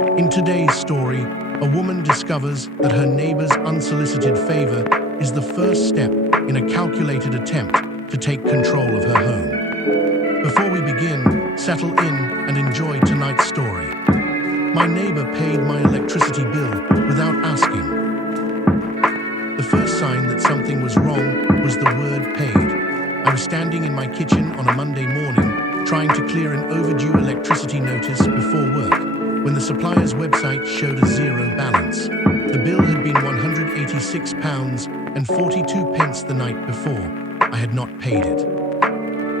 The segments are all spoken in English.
In today's story, a woman discovers that her neighbor's unsolicited favor is the first step in a calculated attempt to take control of her home. Before we begin, settle in and enjoy tonight's story. My neighbor paid my electricity bill without asking. The first sign that something was wrong was the word paid. I was standing in my kitchen on a Monday morning, trying to clear an overdue electricity notice before work, when the supplier's website showed a zero balance. The bill had been £186.42 the night before. I had not paid it.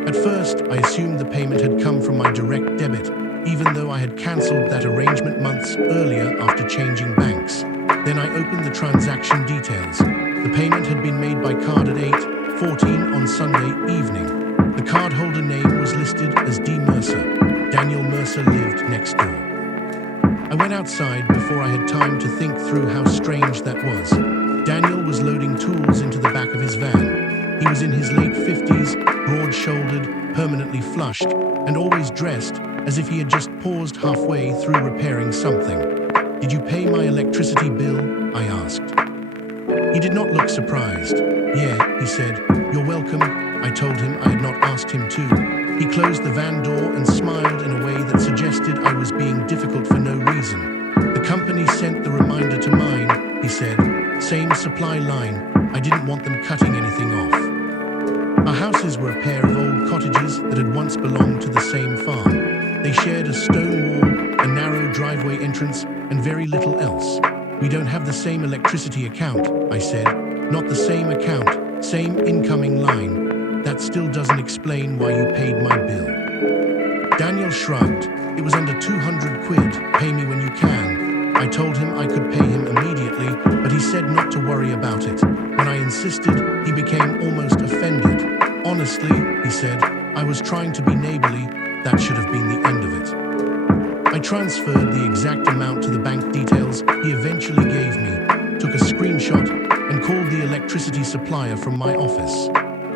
At first, I assumed the payment had come from my direct debit, even though I had cancelled that arrangement months earlier after changing banks. Then I opened the transaction details. The payment had been made by card at 8:14 on Sunday evening. The cardholder name was listed as D. Mercer. Daniel Mercer lived next door. I went outside before I had time to think through how strange that was. Daniel was loading tools into the back of his van. He was in his late 50s, broad-shouldered, permanently flushed, and always dressed as if he had just paused halfway through repairing something. "Did you pay my electricity bill?" I asked. He did not look surprised. "Yeah," he said. "You're welcome." I told him I had not asked him to. He closed the van door and smiled in a way that suggested I was being difficult for no reason. "The company sent the reminder to mine," he said. "Same supply line. I didn't want them cutting anything off." Our houses were a pair of old cottages that had once belonged to the same farm. They shared a stone wall, a narrow driveway entrance, and very little else. "We don't have the same electricity account," I said. "Not the same account, same incoming line. That still doesn't explain why you paid my bill." Daniel shrugged. "It was under 200 quid, pay me when you can." I told him I could pay him immediately, but he said not to worry about it. When I insisted, he became almost offended. "Honestly," he said, "I was trying to be neighborly. That should have been the end of it." I transferred the exact amount to the bank details he eventually gave me, took a screenshot, and called the electricity supplier from my office.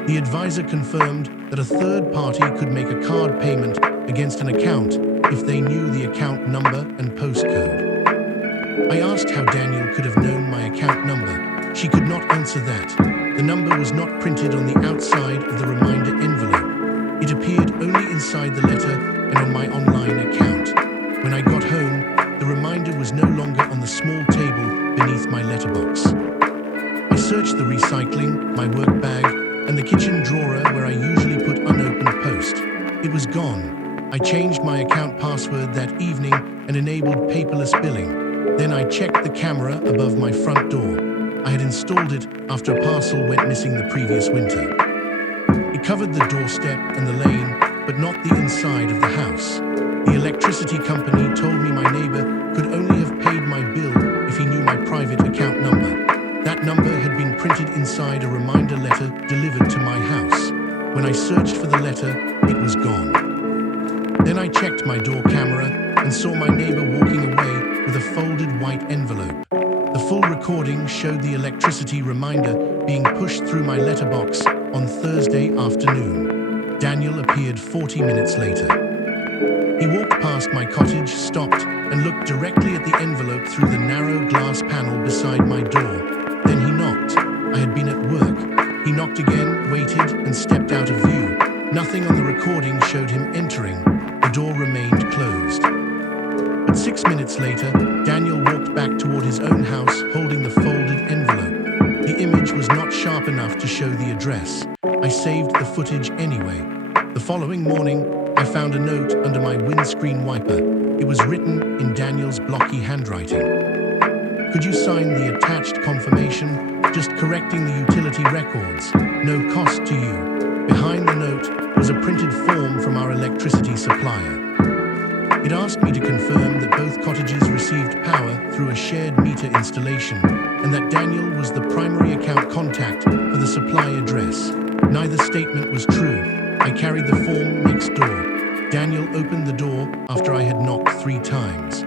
The advisor confirmed that a third party could make a card payment against an account if they knew the account number and postcode. I asked how Daniel could have known my account number. She could not answer that. The number was not printed on the outside of the reminder envelope. It appeared only inside the letter and on my online account. When I got home, the reminder was no longer on the small table beneath my letterbox. I searched the recycling, my work bag, and the kitchen drawer where I usually put unopened post. It was gone. I changed my account password that evening and enabled paperless billing. Then I checked the camera above my front door. I had installed it after a parcel went missing the previous winter. It covered the doorstep and the lane, but not the inside of the house. The electricity company told me my neighbor could only have paid my bill if he knew my private account number. That number had been printed inside a reminder letter delivered to my house. When I searched for the letter, it was gone. Then I checked my door camera and saw my neighbor walking away with a folded white envelope. The full recording showed the electricity reminder being pushed through my letterbox on Thursday afternoon. Daniel appeared 40 minutes later. He walked past my cottage, stopped, and looked directly at the envelope through the narrow glass panel beside my door. Then he knocked. I had been at work. He knocked again, waited, and stepped out of view. Nothing on the recording showed him entering. The door remained closed. But 6 minutes later, Daniel walked back toward his own house holding the folded envelope. The image was not sharp enough to show the address. I saved the footage anyway. The following morning, I found a note under my windscreen wiper. It was written in Daniel's blocky handwriting. "Could you sign the attached confirmation, just correcting the utility records? No cost to you." Behind the note was a printed form from our electricity supplier. It asked me to confirm that both cottages received power through a shared meter installation and that Daniel was the primary account contact for the supply address. Neither statement was true. I carried the form next door. Daniel opened the door after I had knocked 3 times.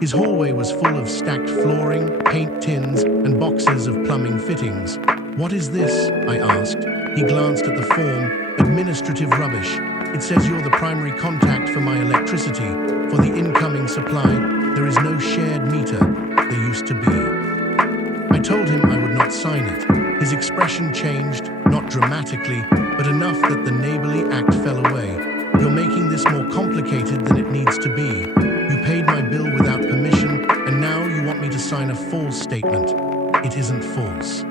His hallway was full of stacked flooring, paint tins, and boxes of plumbing fittings. "What is this?" I asked. He glanced at the form. "Administrative rubbish. It says you're the primary contact for my electricity, for the incoming supply. There is no shared meter. There used to be. I told him I would not sign it. His expression changed, not dramatically, but enough that the neighborly act fell away. You're making this more complicated than it needs to be. You paid my bill without permission, and now you want me to sign a false statement. It isn't false.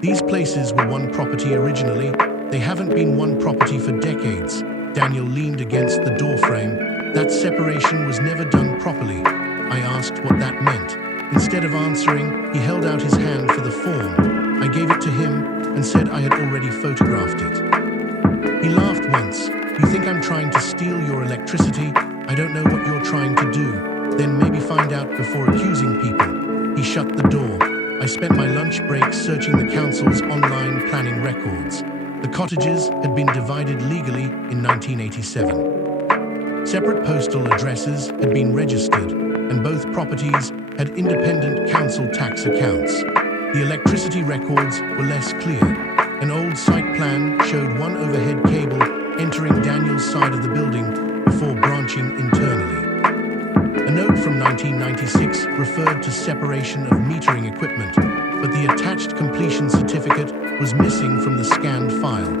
These places were one property originally. They haven't been one property for decades. Daniel leaned against the doorframe. That separation was never done properly. I asked what that meant. Instead of answering, he held out his hand for the form. I gave it to him and said I had already photographed it. He laughed once. You think I'm trying to steal your electricity? I don't know what you're trying to do. Then maybe find out before accusing people. He shut the door. I spent my lunch break searching the council's online planning records. The cottages had been divided legally in 1987. Separate postal addresses had been registered, and both properties had independent council tax accounts. The electricity records were less clear. An old site plan showed one overhead cable entering Daniel's side of the building before branching internally. A note from 1996 referred to separation of metering equipment, but the attached completion certificate was missing from the scanned file.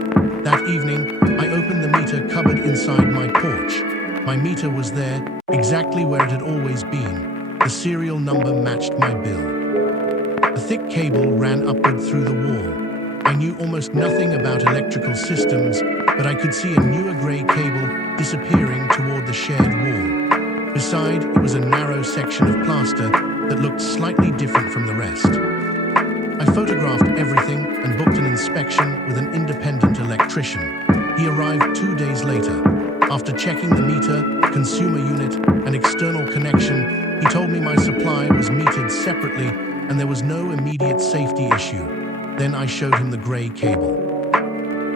That evening, I opened the meter cupboard inside my porch. My meter was there, exactly where it had always been. The serial number matched my bill. A thick cable ran upward through the wall. I knew almost nothing about electrical systems, but I could see a newer gray cable disappearing toward the shared wall. Beside, it was a narrow section of plaster that looked slightly different from the rest. I photographed everything and booked an inspection with an independent electrician. He arrived 2 days later. After checking the meter, consumer unit, and external connection, he told me my supply was metered separately and there was no immediate safety issue. Then I showed him the gray cable.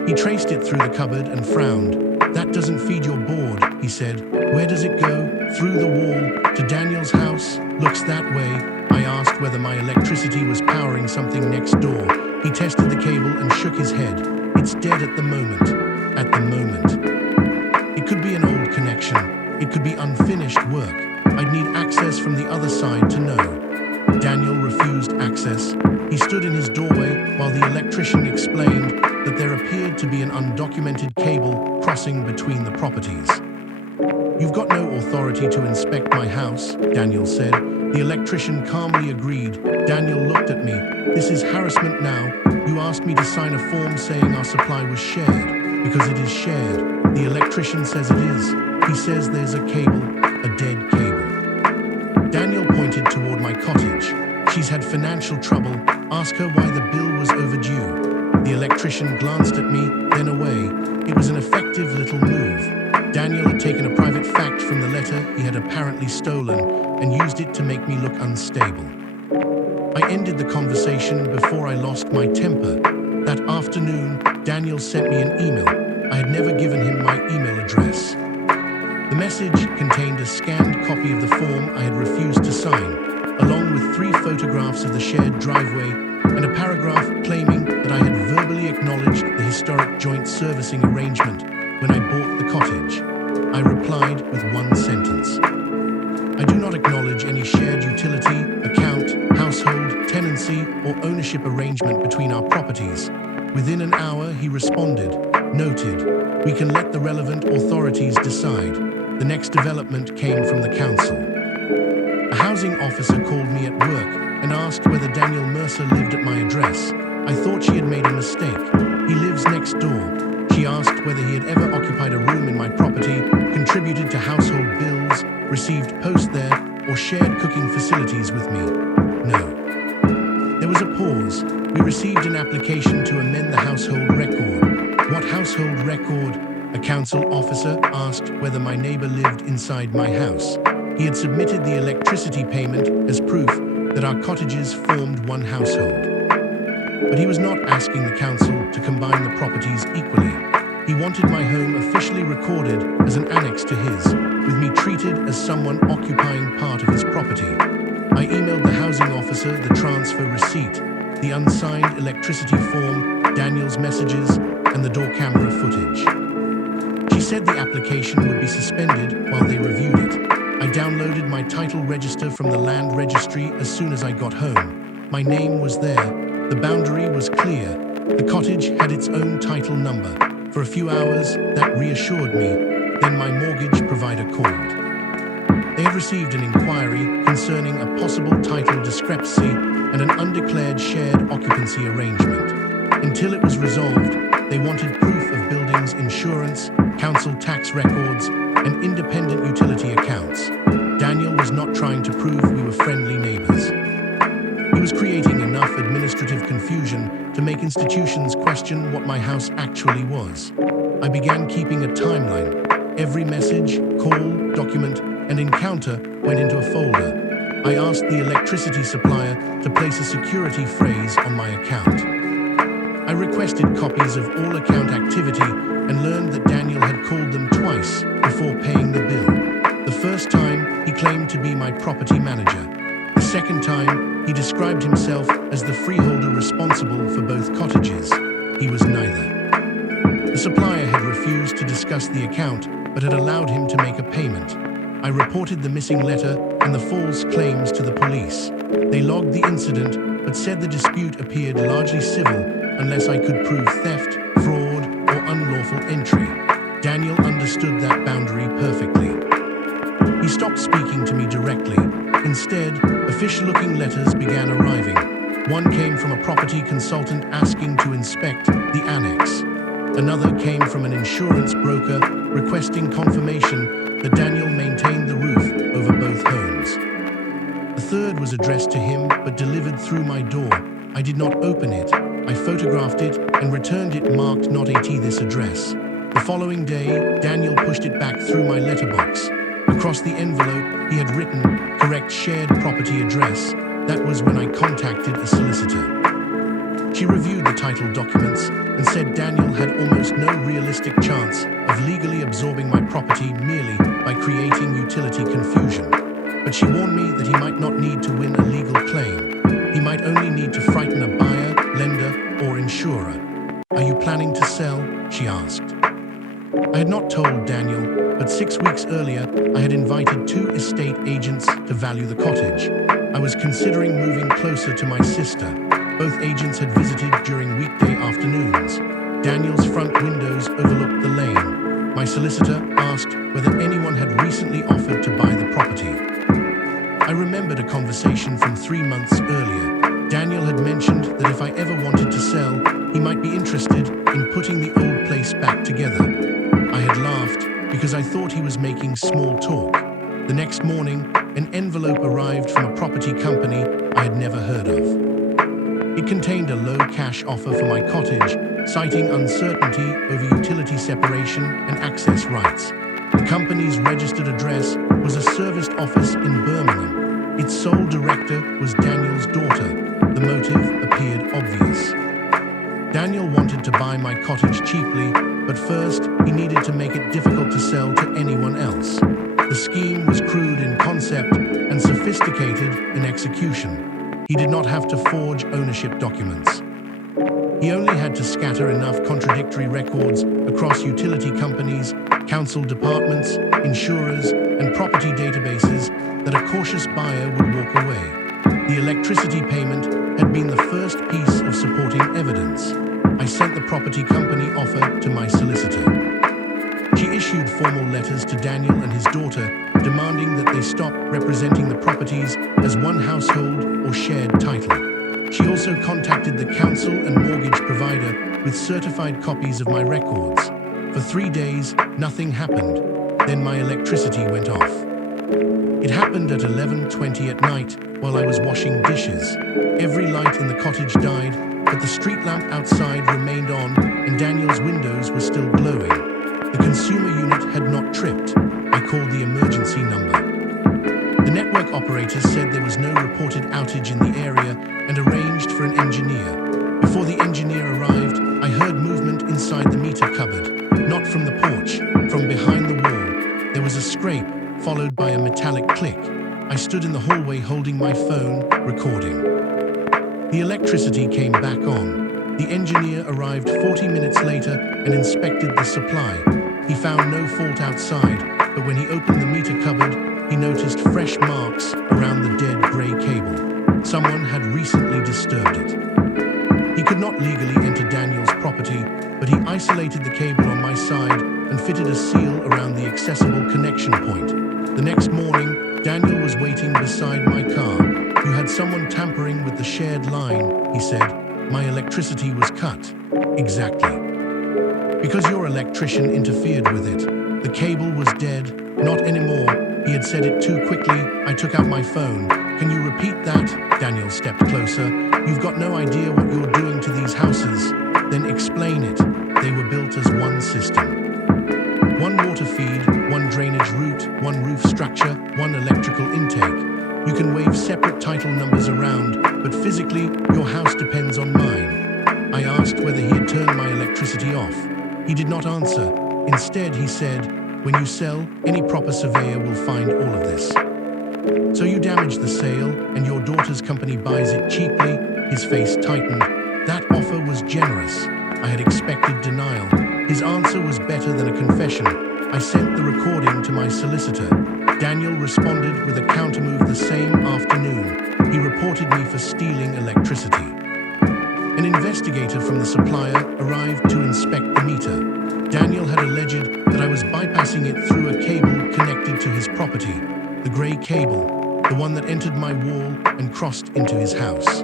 He traced it through the cupboard and frowned. That doesn't feed your board, he said. Where does it go? Through the wall, to Daniel's house? Looks that way. I asked whether my electricity was powering something next door. He tested the cable and shook his head. It's dead at the moment. At the moment. It could be an old connection. It could be unfinished work. I'd need access from the other side to know. Daniel refused access. He stood in his doorway while the electrician explained that there appeared to be an undocumented cable crossing between the properties. You've got no authority to inspect my house, Daniel said. The electrician calmly agreed. Daniel looked at me. This is harassment now. You asked me to sign a form saying our supply was shared. Because it is shared. The electrician says it is. He says there's a cable, a dead cable. Daniel pointed toward my cottage. She's had financial trouble. Ask her why the bill was overdue. The electrician glanced at me, then away. It was an effective little move. Daniel had taken a private fact from the letter he had apparently stolen and used it to make me look unstable. I ended the conversation before I lost my temper. That afternoon, Daniel sent me an email. I had never given him my email address. The message contained a scanned copy of the form I had refused to sign, along with 3 photographs of the shared driveway and a paragraph claiming that I had verbally acknowledged the historic joint servicing arrangement when I bought the cottage. I replied with one sentence. I do not acknowledge any shared utility, account, household, tenancy, or ownership arrangement between our properties. Within an hour, he responded, noted, we can let the relevant authorities decide. The next development came from the council. A housing officer called me at work and asked whether Daniel Mercer lived at my address. I thought she had made a mistake. He lives next door. She asked whether he had ever occupied a room in my property, contributed to household bills, received post there, or shared cooking facilities with me. No. There was a pause. We received an application to amend the household record. What household record? A council officer asked whether my neighbor lived inside my house. He had submitted the electricity payment as proof that our cottages formed one household. But he was not asking the council to combine the properties equally. He wanted my home officially recorded as an annex to his, with me treated as someone occupying part of his property. I emailed the housing officer the transfer receipt, the unsigned electricity form, Daniel's messages, and the door camera footage. She said the application would be suspended while they reviewed it. I downloaded my title register from the land registry as soon as I got home. My name was there. The boundary was clear. The cottage had its own title number. For a few hours, that reassured me. Then my mortgage provider called. They had received an inquiry concerning a possible title discrepancy and an undeclared shared occupancy arrangement. Until it was resolved, they wanted proof of buildings insurance, council tax records, and independent utility accounts. Daniel was not trying to prove we were friendly neighbors. He was creating enough administrative confusion to make institutions question what my house actually was. I began keeping a timeline. Every message, call, document, and encounter went into a folder. I asked the electricity supplier to place a security phrase on my account. I requested copies of all account activity and learned that Daniel had called them twice before paying the bill. The first time, he claimed to be my property manager. The second time, he described himself as the freeholder responsible for both cottages. He was neither. The supplier had refused to discuss the account, but had allowed him to make a payment. I reported the missing letter and the false claims to the police. They logged the incident, but said the dispute appeared largely civil unless I could prove theft, fraud, or unlawful entry. Daniel understood that boundary perfectly. He stopped speaking to me directly. Instead, official-looking letters began arriving. One came from a property consultant asking to inspect the annex. Another came from an insurance broker requesting confirmation that Daniel maintained the roof over both homes. A third was addressed to him but delivered through my door. I did not open it. I photographed it and returned it marked not at this address. The following day, Daniel pushed it back through my letterbox. Across the envelope, he had written, "Correct shared property address." That was when I contacted a solicitor. She reviewed the title documents and said Daniel had almost no realistic chance of legally absorbing my property merely by creating utility confusion. But she warned me that he might not need to win a legal claim. He might only need to frighten a buyer, lender, or insurer. "Are you planning to sell?" she asked. I had not told Daniel, but 6 weeks earlier, I had invited 2 estate agents to value the cottage. I was considering moving closer to my sister. Both agents had visited during weekday afternoons. Daniel's front windows overlooked the lane. My solicitor asked whether anyone had recently offered to buy the property. I remembered a conversation from 3 months earlier. Daniel had mentioned that if I ever wanted to sell, he might be interested in putting the old place back together. I had laughed because I thought he was making small talk. The next morning, an envelope arrived from a property company I had never heard of. It contained a low cash offer for my cottage, citing uncertainty over utility separation and access rights. The company's registered address was a serviced office in Birmingham. Its sole director was Daniel's daughter. The motive appeared obvious. Daniel wanted to buy my cottage cheaply, but first he needed to make it difficult to sell to anyone else. The scheme was crude in concept and sophisticated in execution. He did not have to forge ownership documents. He only had to scatter enough contradictory records across utility companies, council departments, insurers, and property databases that a cautious buyer would walk away. The electricity payment had been the first piece of supporting evidence. I sent the property company offer to my solicitor. She issued formal letters to Daniel and his daughter, demanding that they stop representing the properties as one household or shared title. She also contacted the council and mortgage provider with certified copies of my records. For 3 days, nothing happened. Then my electricity went off. It happened at 11:20 at night while I was washing dishes. Every light in the cottage died, but the street lamp outside remained on and Daniel's windows were still glowing. The consumer unit had not tripped. I called the emergency number. The network operator said there was no reported outage in the area and arranged for an engineer. Before the engineer arrived, I heard movement inside the meter cupboard, not from the porch, from behind the wall. There was a scrape, followed by a metallic click. I stood in the hallway holding my phone, recording. The electricity came back on. The engineer arrived 40 minutes later and inspected the supply. He found no fault outside, but when he opened the meter cupboard, he noticed fresh marks around the dead grey cable. Someone had recently disturbed it. He could not legally enter Daniel's property, but he isolated the cable on my side and fitted a seal around the accessible connection point. The next morning, Daniel was waiting beside my car. "You had someone tampering with the shared line," he said. "My electricity was cut." "Exactly. Because your electrician interfered with it. The cable was dead." "Not anymore." He had said it too quickly. I took out my phone. "Can you repeat that?" Daniel stepped closer. "You've got no idea what you're doing to these houses." "Then explain it." "They were built as one system. One water feed, one drainage route, one roof structure, one electrical intake. You can wave separate title numbers around, but physically, your house depends on mine." I asked whether he had turned my electricity off. He did not answer. Instead, he said, "When you sell, any proper surveyor will find all of this. So you damage the sale, and your daughter's company buys it cheaply." His face tightened. That offer was generous. I had expected denial. His answer was better than a confession. I sent the recording to my solicitor. Daniel responded with a countermove the same afternoon. He reported me for stealing electricity. An investigator from the supplier arrived to inspect the meter. Daniel had alleged that I was bypassing it through a cable connected to his property. The grey cable, the one that entered my wall and crossed into his house.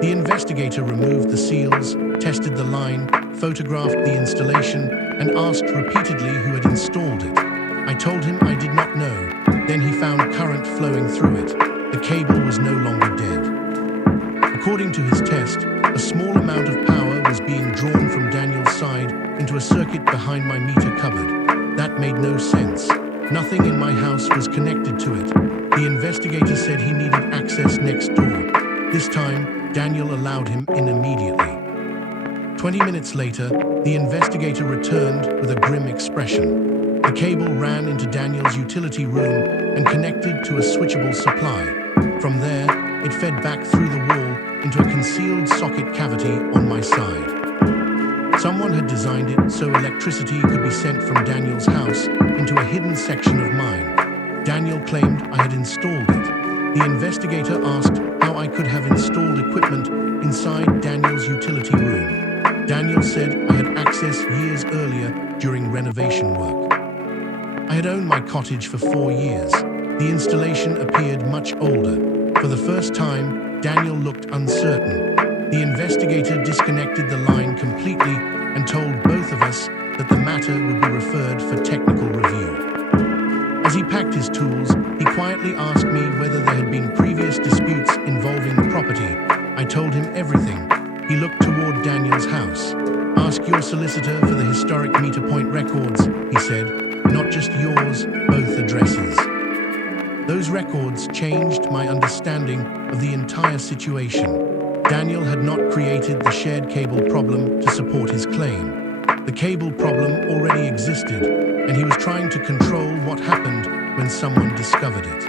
The investigator removed the seals, tested the line, photographed the installation, and asked repeatedly who had installed it. I told him I did not know. Then he found current flowing through it. The cable was no longer dead. According to his test, a small amount of power was being drawn from Daniel's side into a circuit behind my meter cupboard. That made no sense. Nothing in my house was connected to it. The investigator said he needed access next door. This time, Daniel allowed him in immediately. 20 minutes later, the investigator returned with a grim expression. The cable ran into Daniel's utility room and connected to a switchable supply. From there, it fed back through the wall into a concealed socket cavity on my side. Someone had designed it so electricity could be sent from Daniel's house into a hidden section of mine. Daniel claimed I had installed it. The investigator asked how I could have installed equipment inside Daniel's utility room. Daniel said I had access years earlier during renovation work. I had owned my cottage for 4 years. The installation appeared much older. For the first time, Daniel looked uncertain. The investigator disconnected the line completely and told both of us that the matter would be referred for technical review. As he packed his tools, he quietly asked me whether there had been previous disputes involving the property. I told him everything. He looked toward Daniel's house. "Ask your solicitor for the historic meter point records," he said. "Not just yours, both addresses." Those records changed my understanding of the entire situation. Daniel had not created the shared cable problem to support his claim. The cable problem already existed, and he was trying to control what happened when someone discovered it.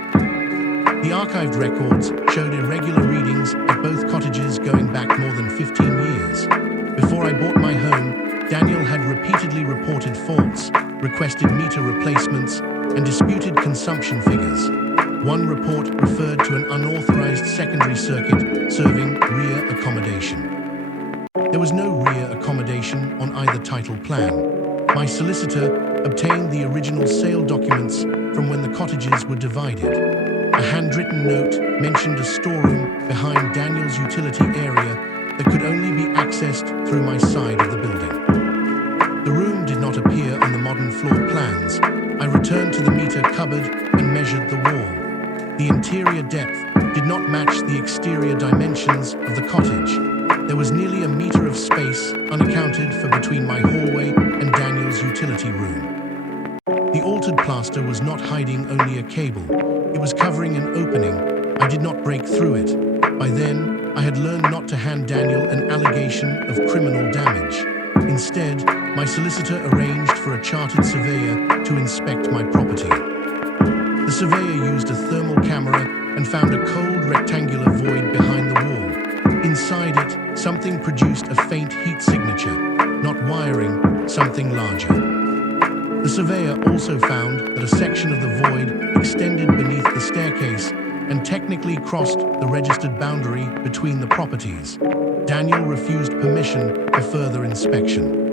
The archived records showed irregular readings at both cottages going back more than 15 years. Before I bought my home, Daniel had repeatedly reported faults, requested meter replacements, and disputed consumption figures. One report referred to an unauthorized secondary circuit serving rear accommodation. There was no rear accommodation on either title plan. My solicitor obtained the original sale documents from when the cottages were divided. A handwritten note mentioned a storeroom behind Daniel's utility area that could only be accessed through my side of the building. The room did not appear on the modern floor plans. I returned to the meter cupboard and measured the wall. The interior depth did not match the exterior dimensions of the cottage. There was nearly a meter of space unaccounted for between my hallway and Daniel's utility room. The altered plaster was not hiding only a cable. It was covering an opening. I did not break through it. By then, I had learned not to hand Daniel an allegation of criminal damage. Instead, my solicitor arranged for a chartered surveyor to inspect my property. The surveyor used a thermal camera and found a cold rectangular void behind the wall. Inside it, something produced a faint heat signature, not wiring, something larger. The surveyor also found that a section of the void extended beneath the staircase and technically crossed the registered boundary between the properties. Daniel refused permission for further inspection.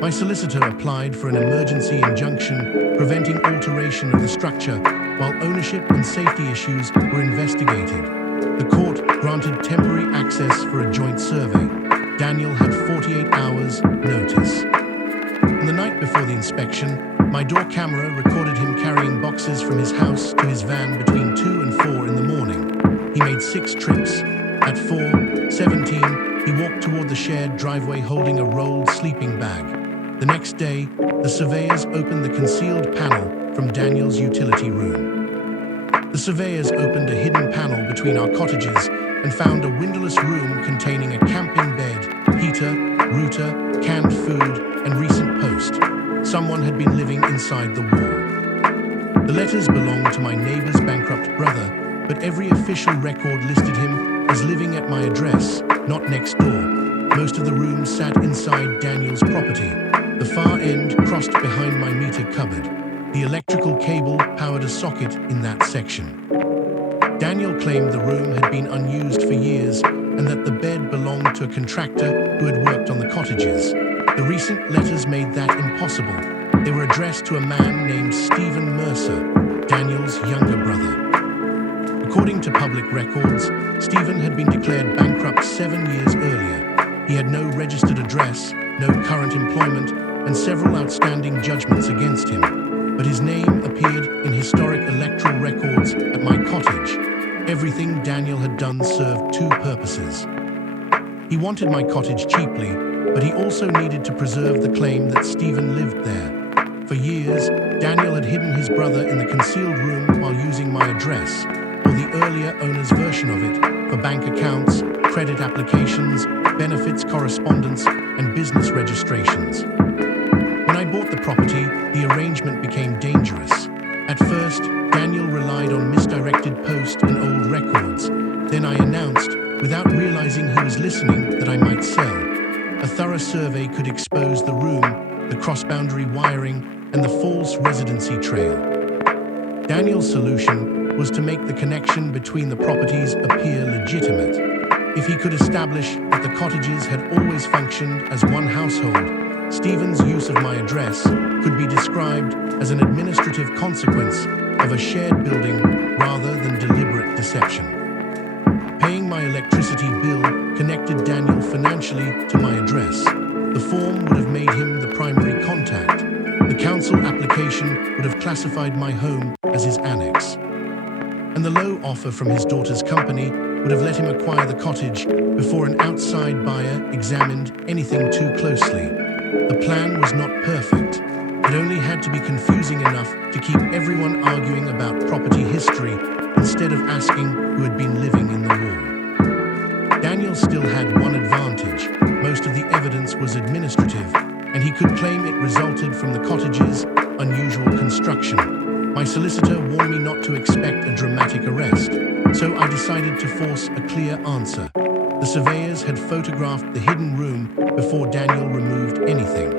My solicitor applied for an emergency injunction preventing alteration of the structure, while ownership and safety issues were investigated. The court granted temporary access for a joint survey. Daniel had 48 hours notice. On the night before the inspection, my door camera recorded him carrying boxes from his house to his van between 2 and 4 in the morning. He made 6 trips. At 4:17, he walked toward the shared driveway holding a rolled sleeping bag. The next day, the surveyors opened the concealed panel from Daniel's utility room. The surveyors opened a hidden panel between our cottages and found a windowless room containing a camping bed, heater, router, canned food, and recent post. Someone had been living inside the wall. The letters belonged to my neighbor's bankrupt brother, but every official record listed him as living at my address, not next door. Most of the rooms sat inside Daniel's property. The far end crossed behind my meter cupboard. The electrical cable powered a socket in that section. Daniel claimed the room had been unused for years and that the bed belonged to a contractor who had worked on the cottages. The recent letters made that impossible. They were addressed to a man named Stephen Mercer, Daniel's younger brother. According to public records, Stephen had been declared bankrupt 7 years earlier. He had no registered address, no current employment, and several outstanding judgments against him. But his name appeared in historic electoral records at my cottage. Everything Daniel had done served 2 purposes. He wanted my cottage cheaply, but he also needed to preserve the claim that Stephen lived there. For years, Daniel had hidden his brother in the concealed room while using my address, or the earlier owner's version of it, for bank accounts, credit applications, benefits correspondence, and business registrations. When I bought the property, the arrangement became dangerous. At first, Daniel relied on misdirected post and old records. Then I announced, without realizing he was listening, that I might sell. A thorough survey could expose the room, the cross-boundary wiring, and the false residency trail. Daniel's solution was to make the connection between the properties appear legitimate. If he could establish that the cottages had always functioned as one household, Stephen's use of my address could be described as an administrative consequence of a shared building rather than deliberate deception. Paying my electricity bill connected Daniel financially to my address. The form would have made him the primary contact. The council application would have classified my home as his annex. And the low offer from his daughter's company would have let him acquire the cottage before an outside buyer examined anything too closely. The plan was not perfect. It only had to be confusing enough to keep everyone arguing about property history instead of asking who had been living in the wall. Daniel still had one advantage. Most of the evidence was administrative, and he could claim it resulted from the cottage's unusual construction. My solicitor warned me not to expect a dramatic arrest, so I decided to force a clear answer. The surveyors had photographed the hidden room before Daniel removed anything.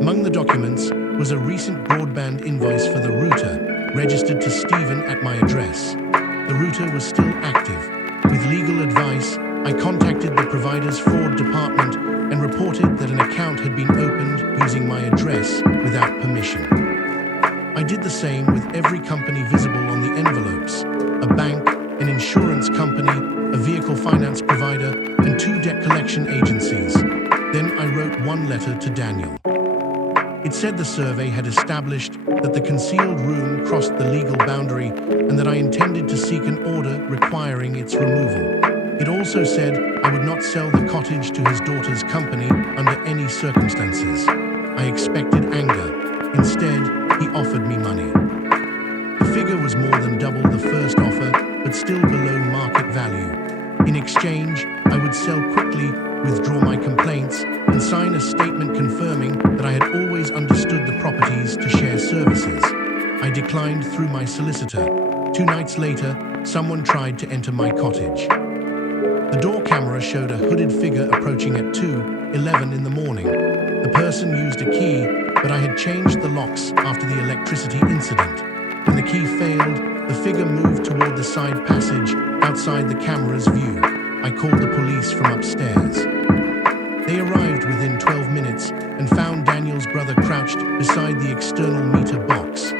Among the documents was a recent broadband invoice for the router, registered to Stephen at my address. The router was still active. With legal advice, I contacted the provider's fraud department and reported that an account had been opened using my address without permission. I did the same with every company visible on the envelopes: a bank, an insurance company, a vehicle finance provider, and 2 debt collection agencies. Then I wrote one letter to Daniel. It said the survey had established that the concealed room crossed the legal boundary and that I intended to seek an order requiring its removal. It also said I would not sell the cottage to his daughter's company under any circumstances. I expected anger. Instead, he offered me money. The figure was more than double the first offer, but still below market value. In exchange, I would sell quickly, withdraw my complaints, and sign a statement confirming that I had always understood the properties to share services. I declined through my solicitor. 2 nights later, someone tried to enter my cottage. The door camera showed a hooded figure approaching at 2:11 in the morning. The person used a key but I had changed the locks after the electricity incident. When the key failed, the figure moved toward the side passage outside the camera's view. I called the police from upstairs. They arrived within 12 minutes and found Daniel's brother crouched beside the external meter box.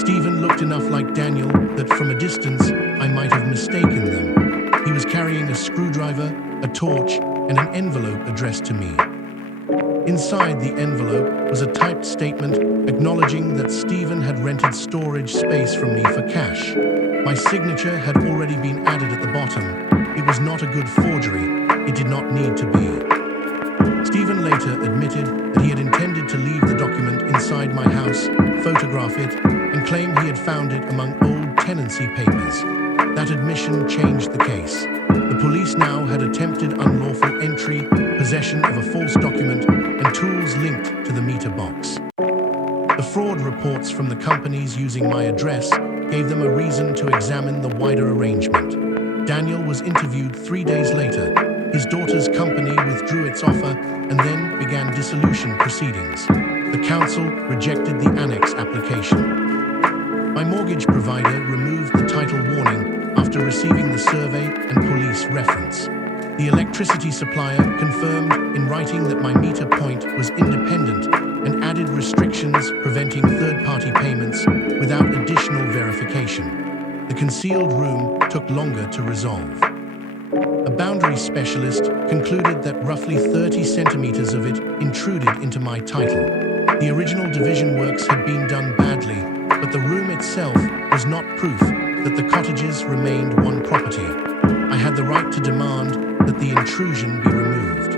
Stephen looked enough like Daniel that from a distance I might have mistaken them. He was carrying a screwdriver, a torch, and an envelope addressed to me. Inside the envelope was a typed statement acknowledging that Stephen had rented storage space from me for cash. My signature had already been added at the bottom. It was not a good forgery. It did not need to be. Stephen later admitted that he had intended to leave the document inside my house, photograph it, and claim he had found it among old tenancy papers. That admission changed the case. The police now had attempted unlawful entry, possession of a false document, and tools linked to the meter box. The fraud reports from the companies using my address gave them a reason to examine the wider arrangement. Daniel was interviewed 3 days later. His daughter's company withdrew its offer and then began dissolution proceedings. The council rejected the annex application. My mortgage provider removed the title warning after receiving the survey and police reference. The electricity supplier confirmed in writing that my meter point was independent and added restrictions preventing third-party payments without additional verification. The concealed room took longer to resolve. A boundary specialist concluded that roughly 30 centimeters of it intruded into my title. The original division works had been done badly, but the room itself was not proof that the cottages remained one property. I had the right to demand that the intrusion be removed.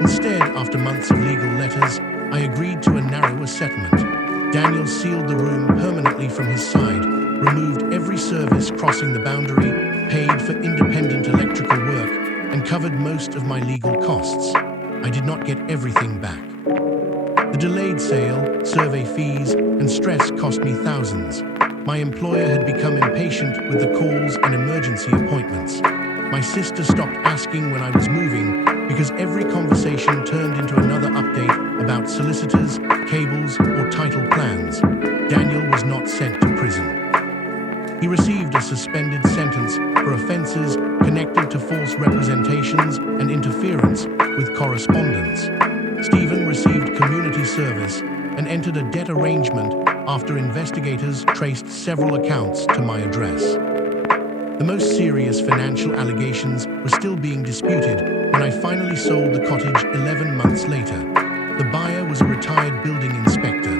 Instead, after months of legal letters, I agreed to a narrower settlement. Daniel sealed the room permanently from his side, removed every service crossing the boundary, paid for independent electrical work, and covered most of my legal costs. I did not get everything back. The delayed sale, survey fees, and stress cost me thousands. My employer had become impatient with the calls and emergency appointments. My sister stopped asking when I was moving because every conversation turned into another update about solicitors, cables, or title plans. Daniel was not sent to prison. He received a suspended sentence for offenses connected to false representations and interference with correspondence. Stephen received community service and entered a debt arrangement after investigators traced several accounts to my address. The most serious financial allegations were still being disputed when I finally sold the cottage 11 months later. The buyer was a retired building inspector.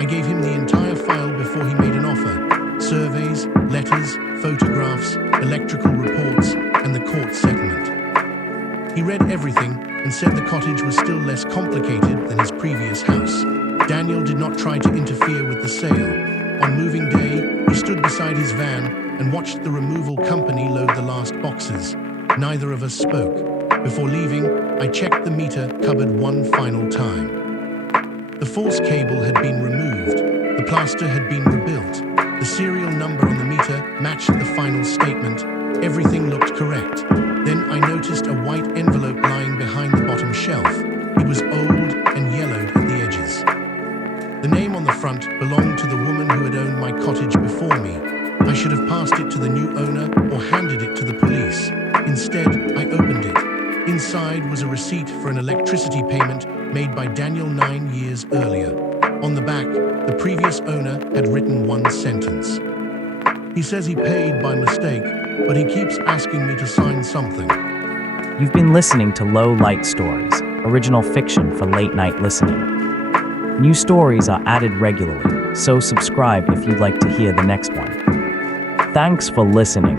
I gave him the entire file before he made an offer. Surveys, letters, photographs, electrical reports, and the court settlement. He read everything and said the cottage was still less complicated than his previous house. Daniel did not try to interfere with the sale. On moving day, he stood beside his van and watched the removal company load the last boxes. Neither of us spoke. Before leaving, I checked the meter cupboard one final time. The false cable had been removed. The plaster had been rebuilt. The serial number on the meter matched the final statement. Everything looked correct. Then I noticed a white envelope lying behind the bottom shelf. It was old and yellowed at the edges. The name on the front belonged to the woman who had owned my cottage before me. I should have passed it to the new owner or handed it to the police. Instead, I opened it. Inside was a receipt for an electricity payment made by Daniel 9 years earlier. On the back, the previous owner had written one sentence. He says he paid by mistake, but he keeps asking me to sign something. You've been listening to Low Light Stories, original fiction for late night listening. New stories are added regularly, so subscribe if you'd like to hear the next one. Thanks for listening.